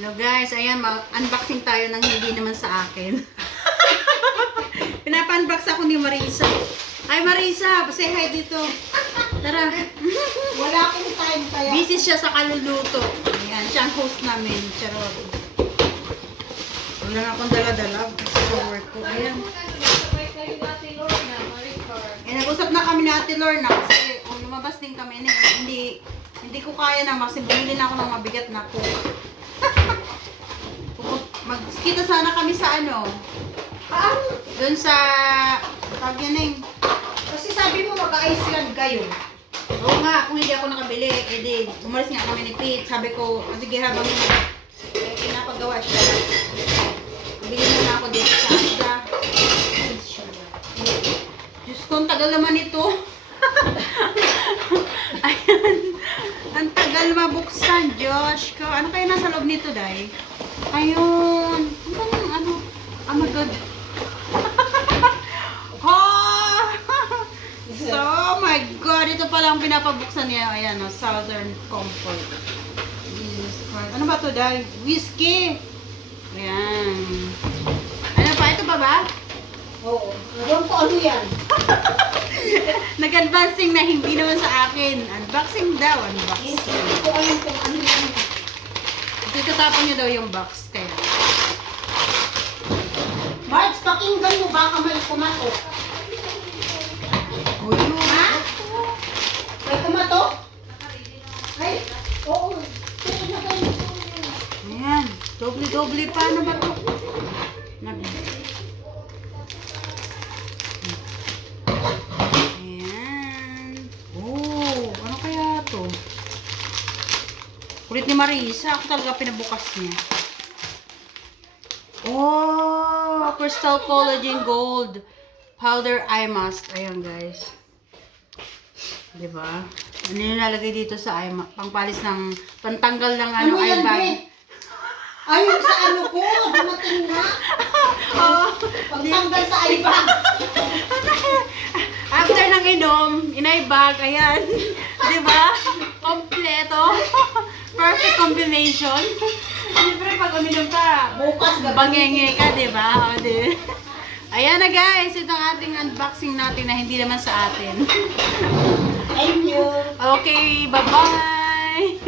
Hello guys, ayan, unboxing tayo ng hindi naman sa akin. Pinapa-unbox ako ni Marisa. Ay Marisa, say hi dito. Tara. Wala akong time kaya. Busy siya sa kaluluto. Ayan, siya ang host namin. Charot. Wala na akong dala-dala kasi sa work ko. Ayan. Nag-usap na kami ni Ate Lorna kasi lumabas din kami. Hindi ko kaya na kasi bumili na ako ng mabigat na po. Magkita sana kami sa ano? Doon sa tawag yan eh. Kasi sabi mo mag-Iceland kayo. Oo nga, kung hindi ako nakabili, edi umalis nga kami ni Pete. Sabi ko, sige habang pinapagawa siya. Bili muna ako dito sa Asda. Diyos ko, ang tagal naman ito. Ayan. Ang tagal mabuksan, Josh ko. Ano kaya nasa loob nito, Day? Ayun. Ano? Oh my God. So, my God. Ito pala ang pinapabuksan niya. Ayan, Southern Comfort. Jesus Christ. Ano ba ito, Day? Whiskey. Ayan. Ano pa? Ito pa ba? Oo. Alam ko ano yan. Nag-advancing na hindi naman sa akin. Unboxing daw. Unboxing. Hindi ko alam kung ano yan. Itatapon niyo daw yung box. Kaya. Marge, pakinggan mo baka may kumatok. Oh, yun. Ha? May kumatok? Ay, oo. Sige na kayo. Ayan. Doble-doble pa. Ano ba ito? Ayan. Oh, ano kaya ito? Kulit ni Marisa. Ako talaga pinabukas niya. Oh, Crystal Collagen Gold Powder Eye Mask. Ayan, guys. Diba? Ano yung nalagay dito sa eye mask? Pangpalis ng, pantanggal ng ano, Ano eye yan, bag. be? Ayun sa ano ko, dumating na. Oh, Pagtanggal sa ibang. after ng inom, inay bag, ayan. Diba? Kompleto. Perfect combination. Siyempre, pag uminom ka, Bukas gabi. bangenge ka, diba? O, di. Ayan na guys, ito ang ating unboxing natin na hindi naman sa atin. Thank you. Okay, bye-bye!